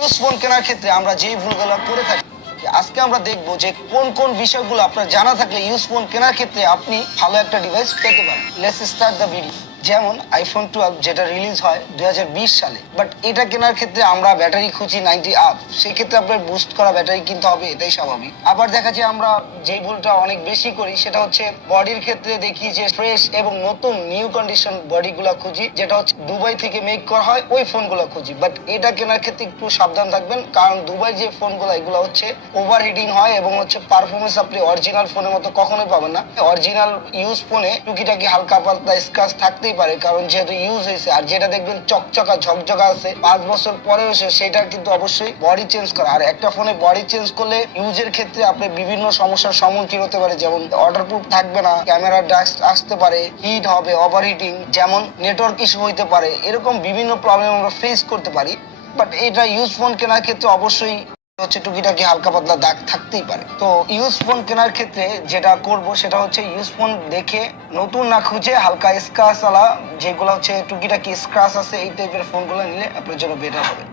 Use phone কেনার ক্ষেত্রে আমরা যেই ভুলগুলো করে থাকি, আজকে আমরা দেখবো যে কোন কোন বিষয়গুলো আপনার জানা থাকলে ইউজ ফোন কেনার ক্ষেত্রে আপনি ভালো একটা ডিভাইস পেতে পারেন। Let's start the video. যেমন আইফোন 12 যেটা রিলিজ হয় 2020 সালে, বাট এটা কেনার ক্ষেত্রে আমরা ব্যাটারি খুঁজি 90 আপ, সেই ক্ষেত্রে আপনার বুস্ট করা ব্যাটারি কিনতে হবে, এটাই স্বাভাবিক। আবার দেখা যায় আমরা যেই ভুলটা অনেক বেশি করি সেটা হচ্ছে বডির ক্ষেত্রে দেখি যে ফ্রেশ এবং নতুন নিউ কন্ডিশন বডিগুলো খুঁজি, যেটা হচ্ছে দুবাই থেকে মেক করা হয় ওই ফোনগুলো খুঁজি। বাট এটা কেনার ক্ষেত্রে একটু সাবধান থাকবেন, কারণ দুবাই যে ফোনগুলো এগুলো হচ্ছে ওভার হিটিং হয় এবং হচ্ছে পারফরমেন্স আপনি অরিজিনাল ফোনের মতো কখনোই পাবেন না। অরিজিনাল ইউজ ফোনে টুকিটাকি হালকা পাতলা স্ক্র্যাচ থাকতেই পারে, কারণ যেহেতু ইউজ হয়েছে। আর যেটা দেখবেন চকচকা ঝকঝকা আছে 5 বছর পরেও এসে, সেটা কিন্তু অবশ্যই বডি চেঞ্জ করা। আর একটা ফোনে বডি চেঞ্জ করলে ইউজের ক্ষেত্রে আপনি বিভিন্ন সমস্যার সম্মুখীন হতে পারে, যেমন ওয়াটারপ্রুফ থাকবে না, ক্যামেরা ডাস্ট আসতে পারে, হিট হবে, ওভার হিটিং, যেমন নেটওয়ার্ক ইস্যু হইতে পারে, এরকম বিভিন্ন প্রবলেম আমরা ফেস করতে পারি। বাট এটা ইউজ ফোন কেনার ক্ষেত্রে অবশ্যই হচ্ছে টুকিটাকি হালকা পাতলা দাগ থাকতেই পারে। তো ইউজ ফোন কেনার ক্ষেত্রে যেটা করব সেটা হচ্ছে ইউজ ফোন দেখে নতুন না খুঁজে হালকা স্ক্র্যাচ ওয়ালা, যেগুলো হচ্ছে টুকিটাকি স্ক্র্যাচ আছে এই টাইপের ফোনগুলো নিলে আপনার জন্য বেটার হবে।